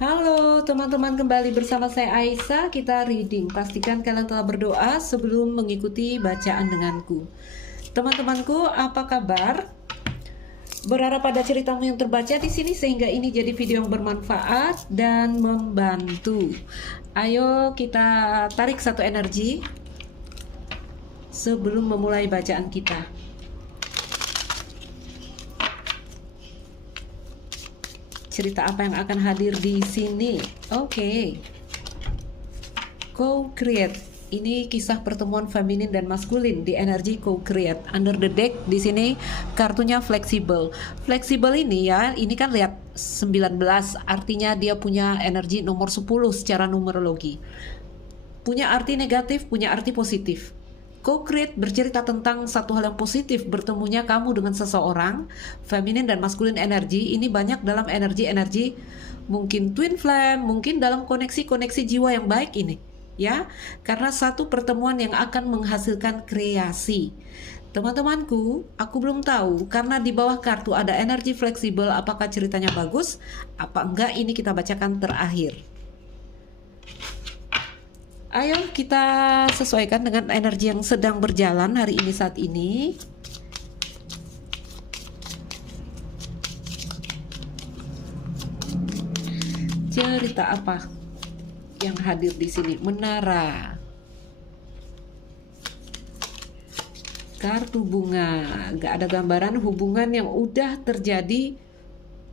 Halo teman-teman, kembali bersama saya Aisyah. Kita reading. Pastikan kalian telah berdoa sebelum mengikuti bacaan denganku. Teman-temanku, apa kabar? Berharap pada ceritamu yang terbaca di sini sehingga ini jadi video yang bermanfaat dan membantu. Ayo kita tarik satu energi sebelum memulai bacaan kita. Cerita apa yang akan hadir di sini? Oke. Co-create. Ini kisah pertemuan feminin dan maskulin di energi co-create. Under the deck di sini kartunya fleksibel. Fleksibel ini ya, ini kan lihat 19, artinya dia punya energi nomor 10 secara numerologi. Punya arti negatif, punya arti positif. Co-create bercerita tentang satu hal yang positif, bertemunya kamu dengan seseorang, feminin dan maskulin energi. Ini banyak dalam energi-energi mungkin twin flame, mungkin dalam koneksi-koneksi jiwa yang baik ini, ya. Karena satu pertemuan yang akan menghasilkan kreasi. Teman-temanku, aku belum tahu karena di bawah kartu ada energi fleksibel, apakah ceritanya bagus, apa enggak, ini kita bacakan terakhir. Ayo kita sesuaikan dengan energi yang sedang berjalan hari ini saat ini. Cerita apa yang hadir di sini? Menara. Kartu bunga. Gak ada gambaran hubungan yang udah terjadi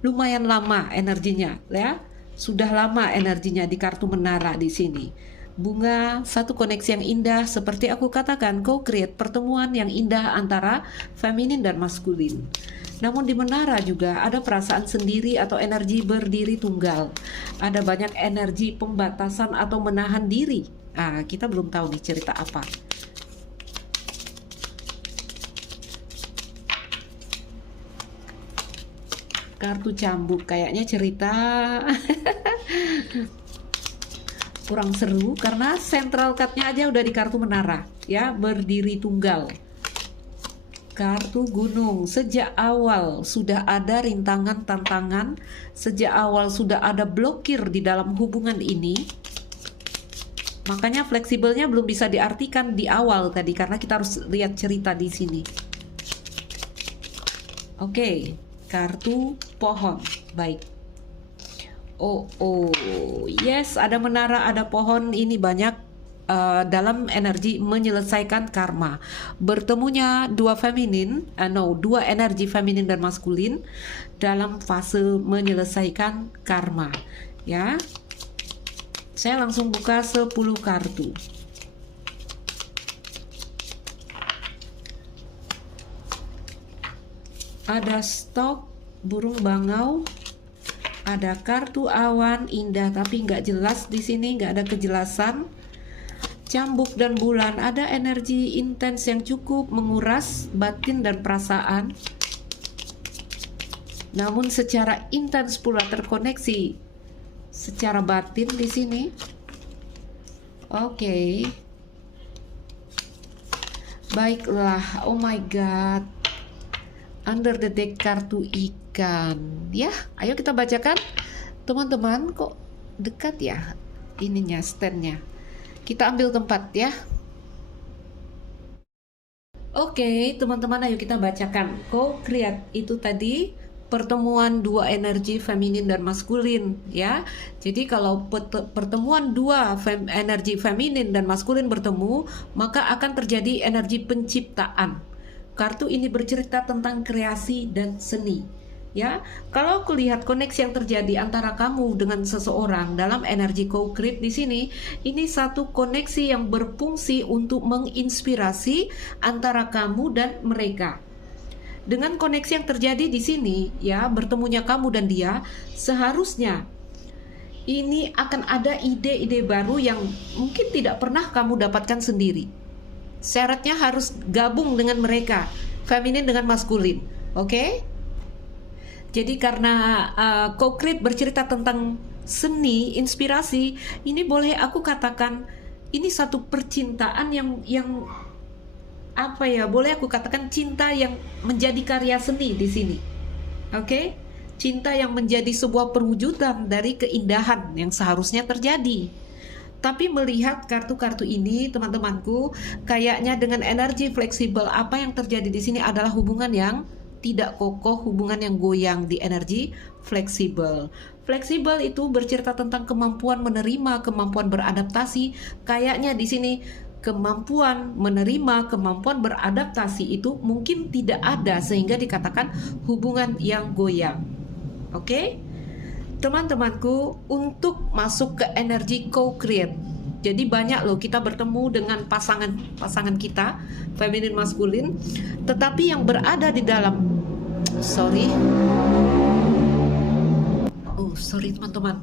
lumayan lama energinya, ya. Sudah lama energinya di kartu menara di sini. Bunga, satu koneksi yang indah, seperti aku katakan, co-create, pertemuan yang indah antara feminin dan maskulin. Namun di menara juga ada perasaan sendiri atau energi berdiri tunggal. Ada banyak energi pembatasan atau menahan diri. Kita belum tahu nih cerita apa. Kartu cambuk, kayaknya cerita kurang seru karena central cardnya aja udah di kartu menara, ya, berdiri tunggal. Kartu gunung, sejak awal sudah ada rintangan, tantangan, sejak awal sudah ada blokir di dalam hubungan ini. Makanya fleksibelnya belum bisa diartikan di awal tadi karena kita harus lihat cerita di sini. Oke, kartu pohon, baik. Oh, yes, ada menara, ada pohon. Ini banyak dalam energi menyelesaikan karma. Bertemunya dua energi feminin dan maskulin dalam fase menyelesaikan karma. Ya, saya langsung buka 10 kartu. Ada stok burung bangau. Ada kartu awan indah tapi nggak jelas di sini, nggak ada kejelasan. Cambuk dan bulan, ada energi intens yang cukup menguras batin dan perasaan. Namun secara intens pula terkoneksi secara batin di sini. Oke. Baiklah, oh my god. Under the deck kartu ikan, ya. Ayo kita bacakan, teman-teman. Kok dekat ya ininya, standnya. Kita ambil tempat ya. Oke, teman-teman, ayo kita bacakan. Co-create itu tadi pertemuan dua energi feminin dan maskulin, ya. Jadi kalau pertemuan dua energi feminin dan maskulin bertemu, maka akan terjadi energi penciptaan. Kartu ini bercerita tentang kreasi dan seni, ya. Kalau aku lihat koneksi yang terjadi antara kamu dengan seseorang dalam energi co-create di sini, ini satu koneksi yang berfungsi untuk menginspirasi antara kamu dan mereka. Dengan koneksi yang terjadi di sini, ya, bertemunya kamu dan dia, seharusnya ini akan ada ide-ide baru yang mungkin tidak pernah kamu dapatkan sendiri. Syaratnya harus gabung dengan mereka, feminin dengan maskulin, oke? Jadi karena co-create bercerita tentang seni, inspirasi, ini boleh aku katakan ini satu percintaan yang apa ya? Boleh aku katakan cinta yang menjadi karya seni di sini, oke? cinta yang menjadi sebuah perwujudan dari keindahan yang seharusnya terjadi. Tapi melihat kartu-kartu ini, teman-temanku, kayaknya dengan energi fleksibel, apa yang terjadi di sini adalah hubungan yang tidak kokoh, hubungan yang goyang di energi fleksibel. Fleksibel itu bercerita tentang kemampuan menerima, kemampuan beradaptasi. Kayaknya di sini kemampuan menerima, kemampuan beradaptasi itu mungkin tidak ada sehingga dikatakan hubungan yang goyang. Oke? Teman-temanku, untuk masuk ke energi co-create. Jadi banyak loh kita bertemu dengan pasangan kita, feminin maskulin, tetapi yang berada di dalam sorry teman-teman.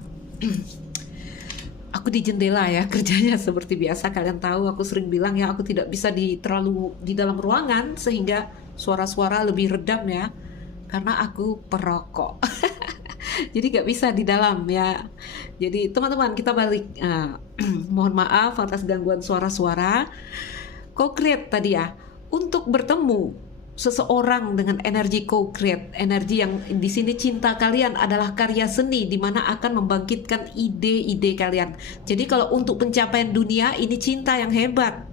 Aku di jendela ya kerjanya seperti biasa. Kalian tahu aku sering bilang ya, aku tidak bisa terlalu di dalam ruangan sehingga suara-suara lebih redam ya, karena aku perokok. Jadi gak bisa di dalam ya. Jadi teman-teman, kita balik. Mohon maaf atas gangguan suara-suara. Co-create tadi ya, untuk bertemu seseorang dengan energi co-create, energi yang di sini cinta kalian adalah karya seni di mana akan membangkitkan ide-ide kalian. Jadi kalau untuk pencapaian dunia ini cinta yang hebat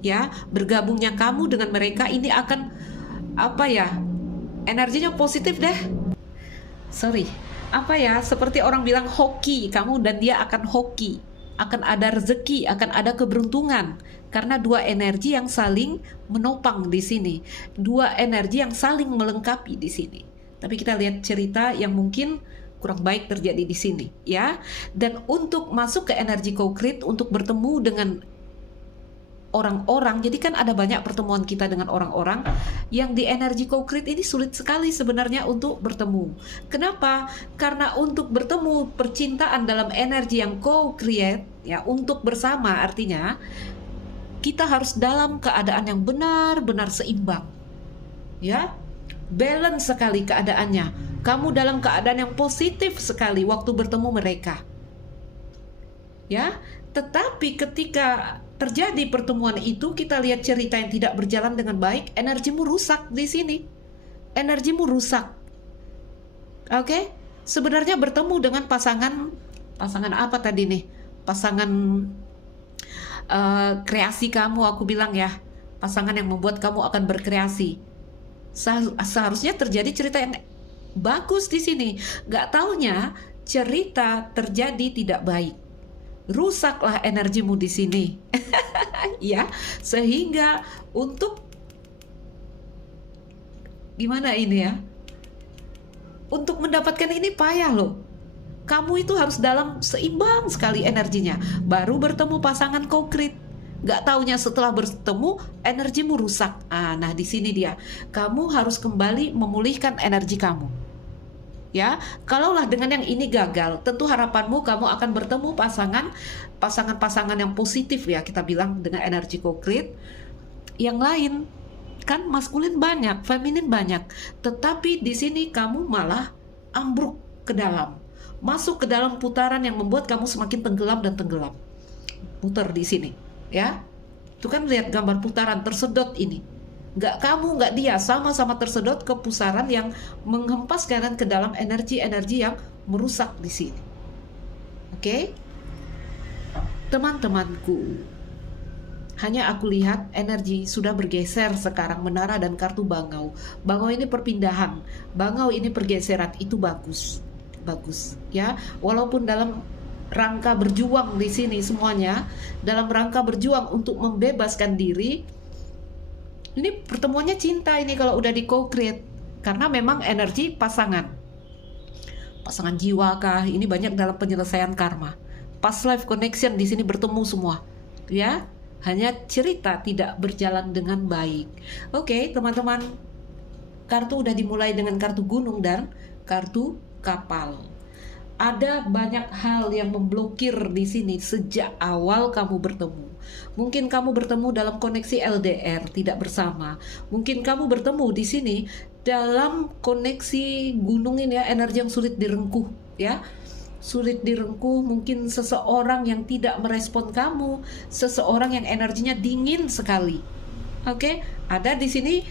ya, bergabungnya kamu dengan mereka ini akan energinya positif deh. Seperti orang bilang hoki, kamu dan dia akan hoki, akan ada rezeki, akan ada keberuntungan, karena dua energi yang saling menopang di sini, dua energi yang saling melengkapi di sini. Tapi kita lihat cerita yang mungkin kurang baik terjadi di sini, ya. Dan untuk masuk ke energi co-create, untuk bertemu dengan orang-orang, jadi kan ada banyak pertemuan kita dengan orang-orang yang di energi co-create ini sulit sekali sebenarnya untuk bertemu. Kenapa? Karena untuk bertemu percintaan dalam energi yang co-create ya, untuk bersama, artinya kita harus dalam keadaan yang benar-benar seimbang ya, balance sekali keadaannya. Kamu dalam keadaan yang positif sekali waktu bertemu mereka ya. Tetapi ketika terjadi pertemuan itu, kita lihat cerita yang tidak berjalan dengan baik, energimu rusak di sini. Energimu rusak. Oke? Sebenarnya bertemu dengan pasangan apa tadi nih? Pasangan kreasi kamu, aku bilang ya. Pasangan yang membuat kamu akan berkreasi. Seharusnya terjadi cerita yang bagus di sini. Gak taunya cerita terjadi tidak baik. Rusaklah energimu di sini. Ya, sehingga untuk gimana ini ya? Untuk mendapatkan ini payah loh. Kamu itu harus dalam seimbang sekali energinya. Baru bertemu pasangan konkret. Gak taunya setelah bertemu energimu rusak. Nah di sini dia. Kamu harus kembali memulihkan energi kamu. Ya, kalaulah dengan yang ini gagal, tentu harapanmu kamu akan bertemu pasangan yang positif ya, kita bilang dengan energi co-create yang lain. Kan maskulin banyak, feminin banyak, tetapi di sini kamu malah ambruk ke dalam, masuk ke dalam putaran yang membuat kamu semakin tenggelam dan tenggelam. Putar di sini, ya. Itu kan lihat gambar putaran tersedot ini. Nggak kamu, nggak dia, sama-sama tersedot ke pusaran yang menghempas kalian ke dalam energi-energi yang merusak di sini. Oke? Teman-temanku, hanya aku lihat energi sudah bergeser sekarang, menara dan kartu bangau. Bangau ini perpindahan, bangau ini pergeseran, itu bagus. Bagus, ya. Walaupun dalam rangka berjuang di sini semuanya, dalam rangka berjuang untuk membebaskan diri. Ini pertemuannya cinta ini kalau udah di co-create, karena memang energi pasangan jiwa kah, ini banyak dalam penyelesaian karma. Past life connection di sini bertemu semua, ya. Hanya cerita tidak berjalan dengan baik. Oke, teman-teman, kartu udah dimulai dengan kartu gunung dan kartu kapal. Ada banyak hal yang memblokir di sini sejak awal kamu bertemu. Mungkin kamu bertemu dalam koneksi LDR, tidak bersama. Mungkin kamu bertemu di sini dalam koneksi gunung ini ya, energi yang sulit direngkuh ya. Sulit direngkuh, mungkin seseorang yang tidak merespon kamu, seseorang yang energinya dingin sekali. Oke, ada di sini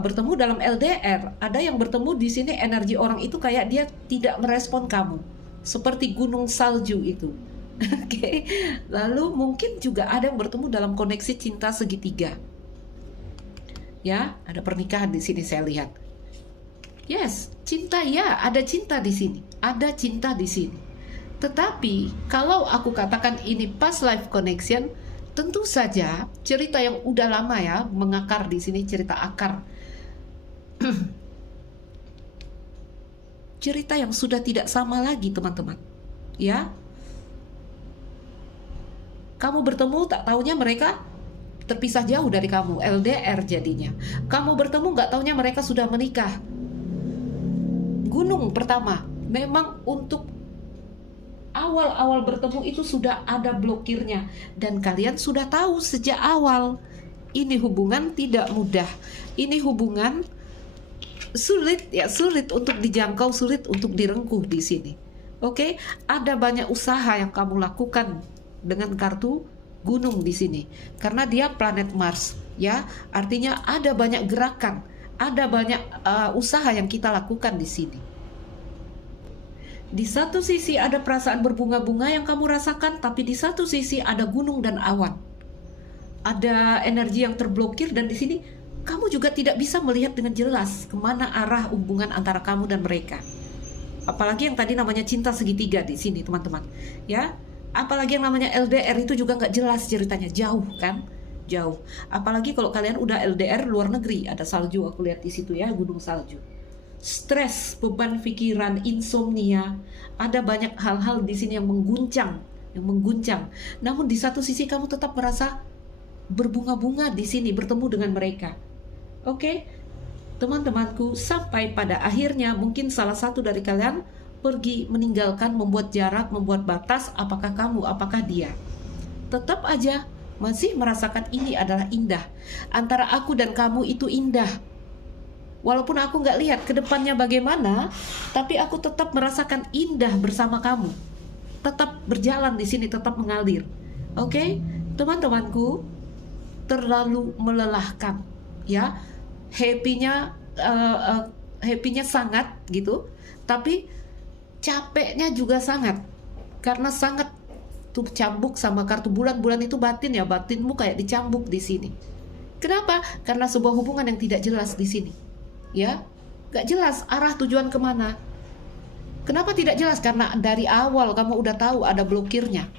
bertemu dalam LDR, ada yang bertemu di sini energi orang itu kayak dia tidak merespon kamu, seperti gunung salju itu. Oke. Lalu mungkin juga ada yang bertemu dalam koneksi cinta segitiga. Ya, ada pernikahan di sini saya lihat. Yes, cinta ya, ada cinta di sini. Ada cinta di sini. Tetapi kalau aku katakan ini past life connection, tentu saja cerita yang udah lama ya, mengakar di sini, cerita akar. Cerita yang sudah tidak sama lagi, teman-teman. Ya. Kamu bertemu, tak taunya mereka terpisah jauh dari kamu, LDR jadinya. Kamu bertemu, nggak taunya mereka sudah menikah. Gunung pertama, memang untuk awal-awal bertemu itu sudah ada blokirnya. Dan kalian sudah tahu sejak awal, ini hubungan tidak mudah. Ini hubungan sulit, ya sulit untuk dijangkau, sulit untuk direngkuh di sini. Oke, ada banyak usaha yang kamu lakukan dengan kartu gunung di sini, karena dia planet Mars, ya, artinya ada banyak gerakan, ada banyak usaha yang kita lakukan di sini. Di satu sisi ada perasaan berbunga-bunga yang kamu rasakan, tapi di satu sisi ada gunung dan awan, ada energi yang terblokir, dan di sini kamu juga tidak bisa melihat dengan jelas kemana arah hubungan antara kamu dan mereka. Apalagi yang tadi namanya cinta segitiga di sini, teman-teman, ya. Apalagi yang namanya LDR itu juga nggak jelas ceritanya, jauh kan, jauh. Apalagi kalau kalian udah LDR luar negeri, ada salju, aku lihat di situ ya, gunung salju. Stres, beban pikiran, insomnia, ada banyak hal-hal di sini yang mengguncang, Namun di satu sisi kamu tetap merasa berbunga-bunga di sini bertemu dengan mereka. Oke, teman-temanku, sampai pada akhirnya mungkin salah satu dari kalian pergi, meninggalkan, membuat jarak, membuat batas, apakah kamu, apakah dia. Tetap aja masih merasakan ini adalah indah. Antara aku dan kamu itu indah. Walaupun aku nggak lihat ke depannya bagaimana, tapi aku tetap merasakan indah bersama kamu. Tetap berjalan di sini, tetap mengalir. Oke, teman-temanku, terlalu melelahkan, ya. Happy-nya sangat gitu, tapi capeknya juga sangat, karena sangat tuh cambuk sama kartu bulan itu batin ya, batinmu kayak dicambuk di sini. Kenapa? Karena sebuah hubungan yang tidak jelas di sini, ya, gak jelas arah tujuan kemana. Kenapa tidak jelas? Karena dari awal kamu udah tahu ada blokirnya,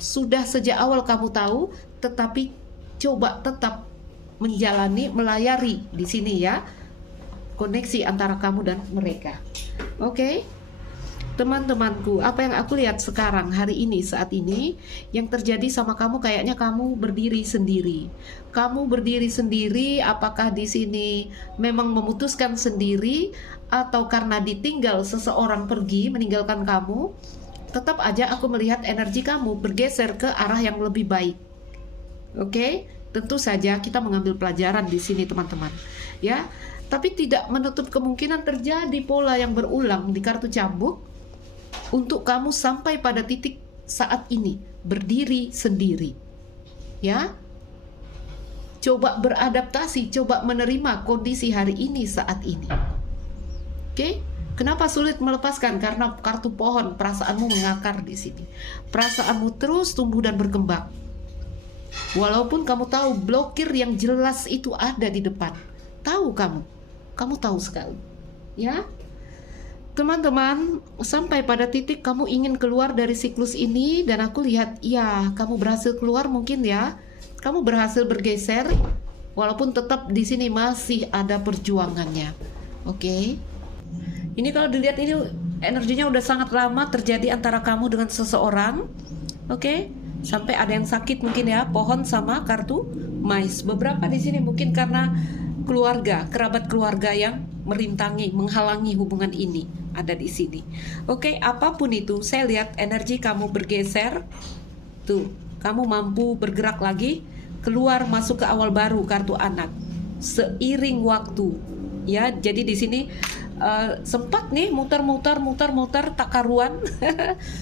sudah sejak awal kamu tahu, tetapi coba tetap menjalani, melayari di sini ya, koneksi antara kamu dan mereka. Oke? Teman-temanku, apa yang aku lihat sekarang, hari ini, saat ini, yang terjadi sama kamu kayaknya kamu berdiri sendiri. Kamu berdiri sendiri, apakah di sini memang memutuskan sendiri, atau karena ditinggal seseorang pergi, meninggalkan kamu, tetap aja aku melihat energi kamu bergeser ke arah yang lebih baik. Oke? Tentu saja kita mengambil pelajaran di sini, teman-teman. Ya, tapi tidak menutup kemungkinan terjadi pola yang berulang di kartu cambuk, untuk kamu sampai pada titik saat ini berdiri sendiri, ya. Coba beradaptasi, coba menerima kondisi hari ini saat ini. Oke? Kenapa sulit melepaskan? Karena kartu pohon, perasaanmu mengakar di sini. Perasaanmu terus tumbuh dan berkembang. Walaupun kamu tahu blokir yang jelas itu ada di depan. Tahu kamu tahu sekali, ya. Teman-teman, sampai pada titik kamu ingin keluar dari siklus ini, dan aku lihat, ya, kamu berhasil keluar mungkin ya. Kamu berhasil bergeser, walaupun tetap di sini masih ada perjuangannya. Oke. Ini kalau dilihat ini energinya udah sangat lama terjadi antara kamu dengan seseorang. Oke. Sampai ada yang sakit mungkin ya, pohon sama kartu mais. Beberapa di sini mungkin karena keluarga, kerabat keluarga yang merintangi, menghalangi hubungan ini ada di sini. Oke, apapun itu, saya lihat energi kamu bergeser. Tuh, kamu mampu bergerak lagi, keluar masuk ke awal baru kartu anak. Seiring waktu, ya. Jadi di sini sempat nih muter-muter tak karuan.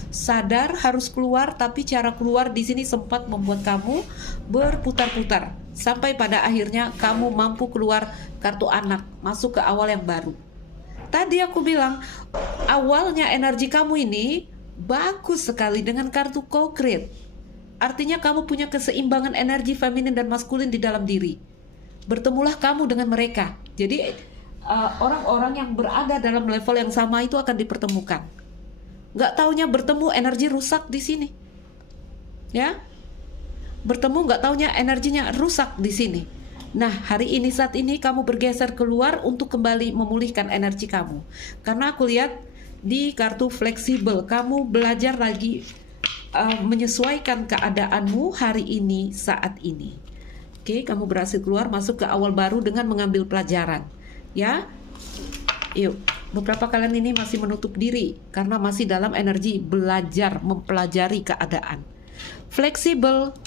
Sadar harus keluar, tapi cara keluar di sini sempat membuat kamu berputar-putar sampai pada akhirnya kamu mampu keluar kartu anak, masuk ke awal yang baru. Tadi aku bilang awalnya energi kamu ini bagus sekali dengan kartu co-create. Artinya kamu punya keseimbangan energi feminin dan maskulin di dalam diri. Bertemulah kamu dengan mereka. Jadi orang-orang yang berada dalam level yang sama itu akan dipertemukan. Nggak taunya bertemu energi rusak di sini, ya. Bertemu nggak taunya energinya rusak di sini. Nah, hari ini saat ini kamu bergeser keluar untuk kembali memulihkan energi kamu. Karena aku lihat di kartu fleksibel, kamu belajar lagi menyesuaikan keadaanmu hari ini saat ini. Oke, kamu berhasil keluar masuk ke awal baru dengan mengambil pelajaran. Ya, yuk. Beberapa kalian ini masih menutup diri karena masih dalam energi belajar, mempelajari keadaan. Fleksibel,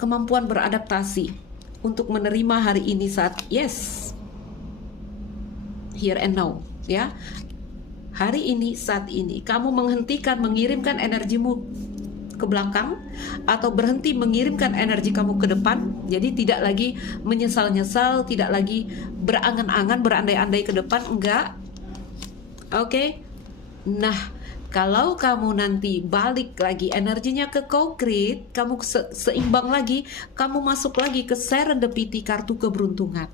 kemampuan beradaptasi untuk menerima hari ini saat yes, here and now, ya. Hari ini saat ini kamu menghentikan mengirimkan energimu ke belakang atau berhenti mengirimkan energi kamu ke depan. Jadi tidak lagi menyesal-nyesal, tidak lagi berangan-angan, berandai-andai ke depan, enggak. Oke. Nah, kalau kamu nanti balik lagi energinya ke co-create, kamu seimbang lagi, kamu masuk lagi ke serendipity, kartu keberuntungan.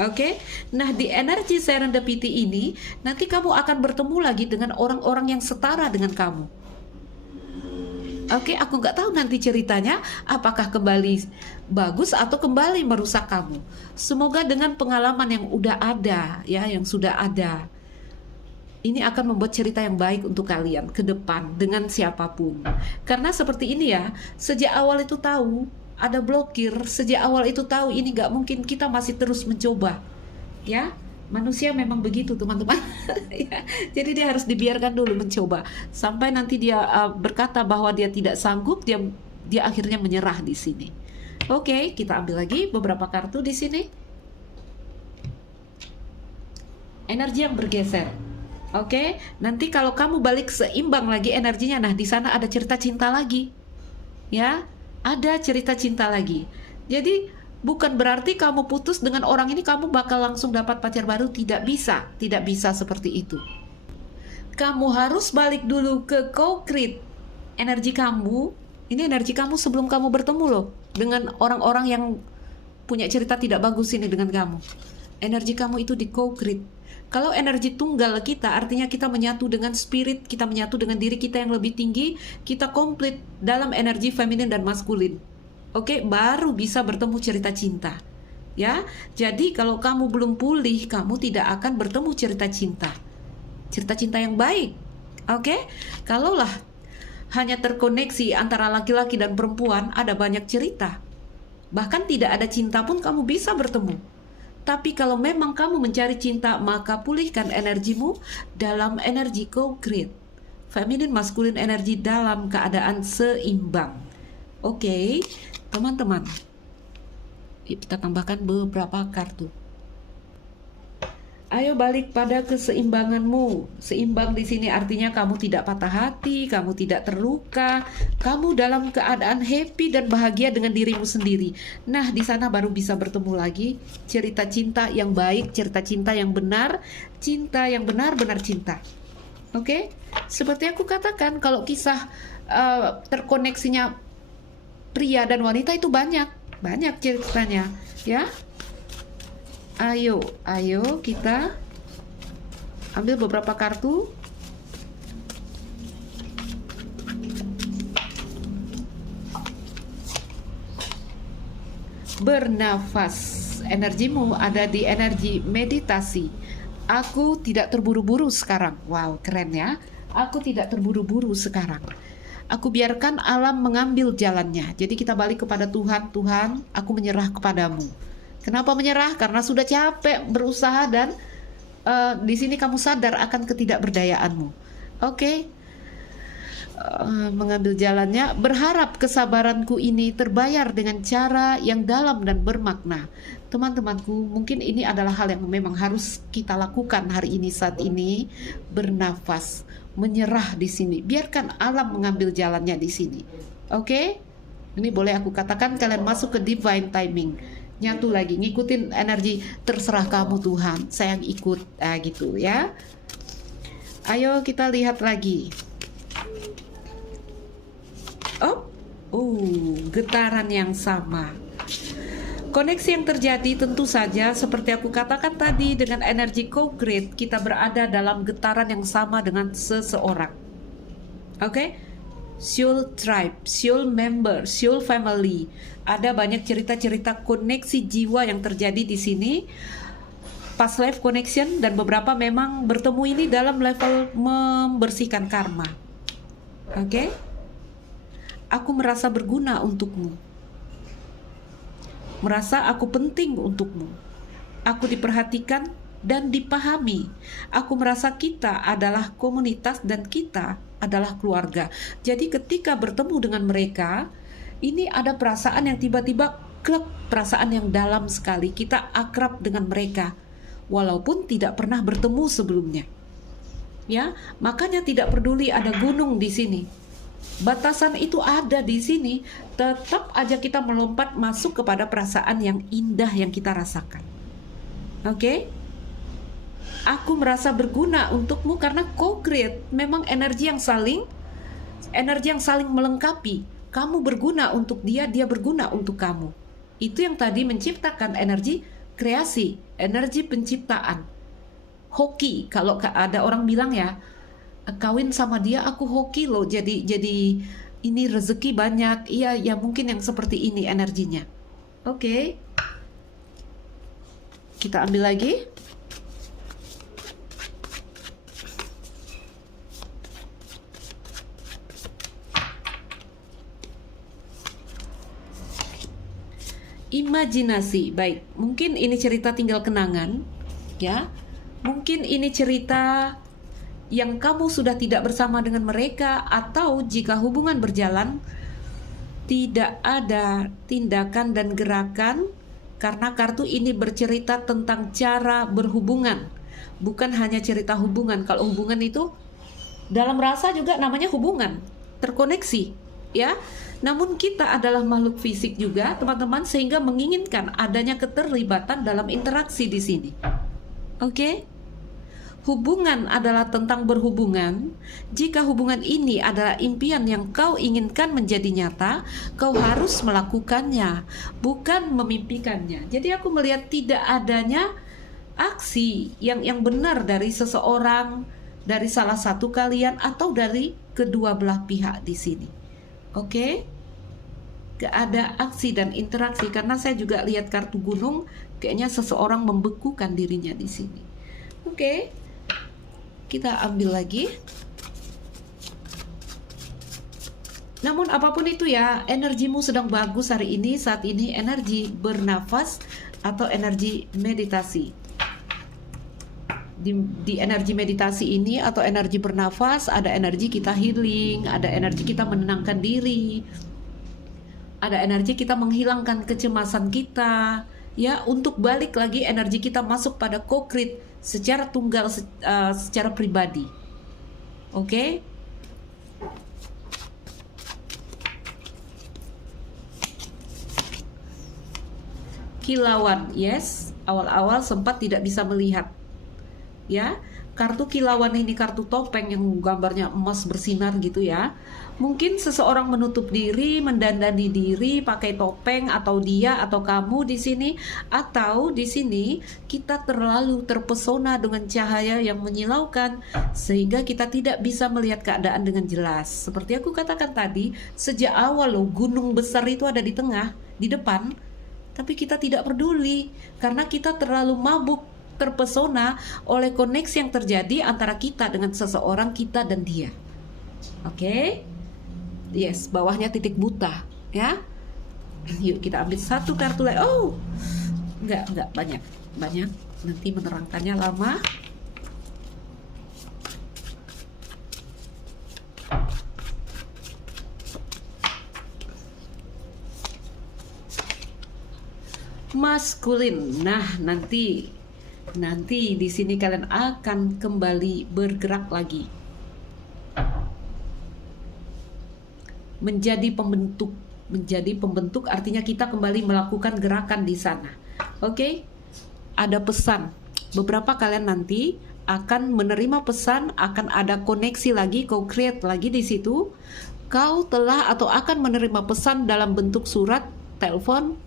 Oke. Nah, di energi serendipity ini nanti kamu akan bertemu lagi dengan orang-orang yang setara dengan kamu. Oke, aku nggak tahu nanti ceritanya apakah kembali bagus atau kembali merusak kamu. Semoga dengan pengalaman yang udah ada, ya, yang sudah ada, ini akan membuat cerita yang baik untuk kalian ke depan dengan siapapun. Karena seperti ini ya, sejak awal itu tahu ada blokir, sejak awal itu tahu ini nggak mungkin, kita masih terus mencoba, ya. Manusia memang begitu, teman-teman. Ya, jadi dia harus dibiarkan dulu mencoba sampai nanti dia berkata bahwa dia tidak sanggup, dia akhirnya menyerah di sini. Oke, kita ambil lagi beberapa kartu di sini. Energi yang bergeser. Oke, nanti kalau kamu balik seimbang lagi energinya, nah di sana ada cerita cinta lagi. Ya, ada cerita cinta lagi. Jadi bukan berarti kamu putus dengan orang ini kamu bakal langsung dapat pacar baru, tidak bisa seperti itu. Kamu harus balik dulu ke co-create energi kamu. Ini energi kamu sebelum kamu bertemu loh dengan orang-orang yang punya cerita tidak bagus ini dengan kamu. Energi kamu itu di co-create. Kalau energi tunggal kita, artinya kita menyatu dengan spirit, kita menyatu dengan diri kita yang lebih tinggi, kita komplit dalam energi feminin dan maskulin. Oke, baru bisa bertemu cerita cinta. Ya, jadi kalau kamu belum pulih, kamu tidak akan bertemu cerita cinta. Cerita cinta yang baik. Oke, kalaulah hanya terkoneksi antara laki-laki dan perempuan, ada banyak cerita. Bahkan tidak ada cinta pun kamu bisa bertemu. Tapi kalau memang kamu mencari cinta, maka pulihkan energimu dalam energi co-create. Feminin maskulin energi dalam keadaan seimbang. Oke, teman-teman, kita tambahkan beberapa kartu. Ayo balik pada keseimbanganmu. Seimbang di sini artinya kamu tidak patah hati, kamu tidak terluka, kamu dalam keadaan happy dan bahagia dengan dirimu sendiri. Nah, di sana baru bisa bertemu lagi cerita cinta yang baik, cerita cinta yang benar, cinta yang benar-benar cinta. Oke? Seperti aku katakan, kalau kisah terkoneksinya pria dan wanita itu banyak ceritanya, ya. Ayo kita ambil beberapa kartu. Bernafas. Energimu ada di energi meditasi. Aku tidak terburu-buru sekarang. Wow, keren ya. Aku tidak terburu-buru sekarang. Aku biarkan alam mengambil jalannya. Jadi kita balik kepada Tuhan. Tuhan, aku menyerah kepadamu. Kenapa menyerah? Karena sudah capek berusaha dan di sini kamu sadar akan ketidakberdayaanmu. Oke. mengambil jalannya, berharap kesabaranku ini terbayar dengan cara yang dalam dan bermakna. Teman-temanku, mungkin ini adalah hal yang memang harus kita lakukan hari ini, saat ini. Bernafas, menyerah di sini, biarkan alam mengambil jalannya di sini. Oke? Ini boleh aku katakan kalian masuk ke divine timing. Nyatu lagi, ngikutin energi, terserah kamu Tuhan, saya yang ikut, gitu ya. Ayo kita lihat lagi. Getaran yang sama. Koneksi yang terjadi tentu saja seperti aku katakan tadi, dengan energi co-create, kita berada dalam getaran yang sama dengan seseorang. Oke? Soul tribe, soul member, soul family. Ada banyak cerita-cerita koneksi jiwa yang terjadi di sini. Past life connection, dan beberapa memang bertemu ini dalam level membersihkan karma. Oke? Aku merasa berguna untukmu. Merasa aku penting untukmu. Aku diperhatikan dan dipahami. Aku merasa kita adalah komunitas dan kita adalah keluarga. Jadi ketika bertemu dengan mereka, ini ada perasaan yang tiba-tiba klek, perasaan yang dalam sekali. Kita akrab dengan mereka walaupun tidak pernah bertemu sebelumnya. Ya, makanya tidak peduli ada gunung di sini. Batasan itu ada di sini, tetap aja kita melompat masuk kepada perasaan yang indah yang kita rasakan. Oke? Aku merasa berguna untukmu karena co-create memang energi yang saling melengkapi. Kamu berguna untuk dia, dia berguna untuk kamu. Itu yang tadi menciptakan energi kreasi, energi penciptaan. Hoki, kalau ada orang bilang ya, kawin sama dia aku hoki loh, jadi ini rezeki banyak. Iya, ya mungkin yang seperti ini energinya. Oke. Kita ambil lagi. Imajinasi, baik. Mungkin ini cerita tinggal kenangan, ya. Mungkin ini cerita yang kamu sudah tidak bersama dengan mereka, atau jika hubungan berjalan tidak ada tindakan dan gerakan, karena kartu ini bercerita tentang cara berhubungan, bukan hanya cerita hubungan. Kalau hubungan itu dalam rasa juga namanya hubungan, terkoneksi, ya. Namun kita adalah makhluk fisik juga, teman-teman, sehingga menginginkan adanya keterlibatan dalam interaksi di sini. Oke? Hubungan adalah tentang berhubungan. Jika hubungan ini adalah impian yang kau inginkan menjadi nyata, kau harus melakukannya, bukan memimpikannya. Jadi aku melihat tidak adanya aksi yang benar dari seseorang, dari salah satu kalian, atau dari kedua belah pihak di sini. Oke? Gak ada aksi dan interaksi, karena saya juga lihat kartu gunung, kayaknya seseorang membekukan dirinya di sini. Oke? Kita ambil lagi. Namun apapun itu ya, energimu sedang bagus hari ini, saat ini, energi bernafas atau energi meditasi. Di energi meditasi ini atau energi bernafas, ada energi kita healing, ada energi kita menenangkan diri, ada energi kita menghilangkan kecemasan kita, ya, untuk balik lagi energi kita masuk pada co-create secara tunggal, secara pribadi. Oke? Kilauan, yes, awal-awal sempat tidak bisa melihat, ya. Kartu kilauan ini kartu topeng yang gambarnya emas bersinar gitu ya. Mungkin seseorang menutup diri, mendandani diri pakai topeng, atau dia atau kamu di sini, atau di sini kita terlalu terpesona dengan cahaya yang menyilaukan sehingga kita tidak bisa melihat keadaan dengan jelas. Seperti aku katakan tadi, sejak awal loh, gunung besar itu ada di tengah, di depan, tapi kita tidak peduli karena kita terlalu mabuk, terpesona oleh koneksi yang terjadi antara kita dengan seseorang, kita dan dia. Oke? Yes, bawahnya titik buta, ya. Yuk kita ambil satu kartu lagi. Oh, enggak banyak. Nanti menerangkannya lama. maskulin. Nah, nanti di sini kalian akan kembali bergerak lagi menjadi pembentuk. Menjadi pembentuk artinya kita kembali melakukan gerakan di sana. Oke? Ada pesan. Beberapa kalian nanti akan menerima pesan, akan ada koneksi lagi, co-create lagi di situ. Kau telah atau akan menerima pesan dalam bentuk surat, telepon,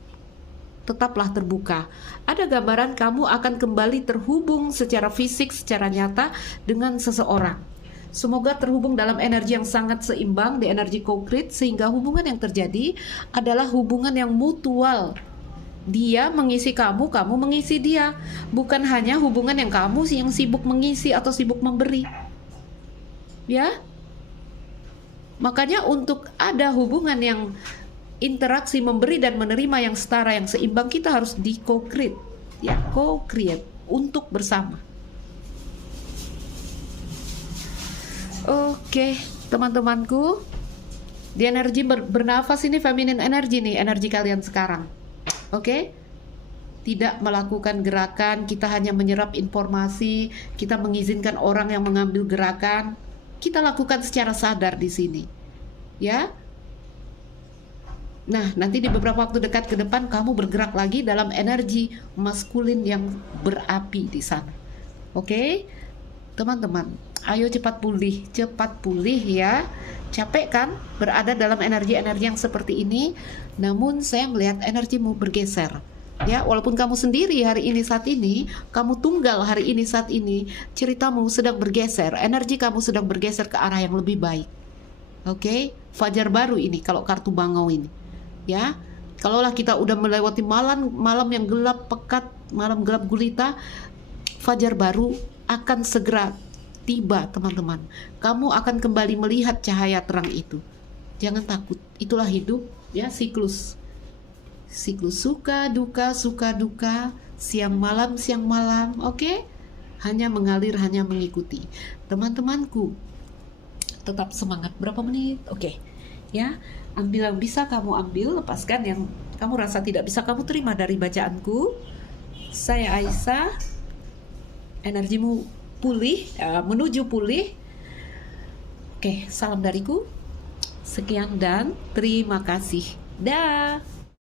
tetaplah terbuka. Ada gambaran kamu akan kembali terhubung secara fisik, secara nyata dengan seseorang. Semoga terhubung dalam energi yang sangat seimbang, di energi konkret, sehingga hubungan yang terjadi adalah hubungan yang mutual. Dia mengisi kamu, kamu mengisi dia. Bukan hanya hubungan yang kamu yang sibuk mengisi atau sibuk memberi. Ya? Makanya untuk ada hubungan yang interaksi memberi dan menerima yang setara, yang seimbang, kita harus di co-create. Ya, co-create untuk bersama. Oke, teman-temanku, di energi bernafas ini feminine energi nih, energi kalian sekarang. Oke? Tidak melakukan gerakan, kita hanya menyerap informasi, kita mengizinkan orang yang mengambil gerakan. Kita lakukan secara sadar di sini. Ya? Nah, nanti di beberapa waktu dekat ke depan kamu bergerak lagi dalam energi maskulin yang berapi di sana. Oke? Teman-teman, ayo cepat pulih ya. Capek kan berada dalam energi-energi yang seperti ini? Namun saya melihat energimu bergeser. Ya, walaupun kamu sendiri hari ini saat ini, kamu tunggal hari ini saat ini, ceritamu sedang bergeser, energi kamu sedang bergeser ke arah yang lebih baik. Oke? Fajar baru ini kalau kartu bangau ini. Ya. Kalaulah kita udah melewati malam yang gelap pekat, malam gelap gulita, fajar baru akan segera tiba, teman-teman. Kamu akan kembali melihat cahaya terang itu. Jangan takut, itulah hidup, ya, siklus suka duka, siang malam, oke? Hanya mengalir, hanya mengikuti. Teman-temanku, tetap semangat. Berapa menit? Oke. Ya, ambil yang bisa kamu ambil, lepaskan yang kamu rasa tidak bisa kamu terima dari bacaanku. Saya Aisyah. Energimu pulih, menuju pulih. Oke, salam dariku. Sekian dan terima kasih. Dah.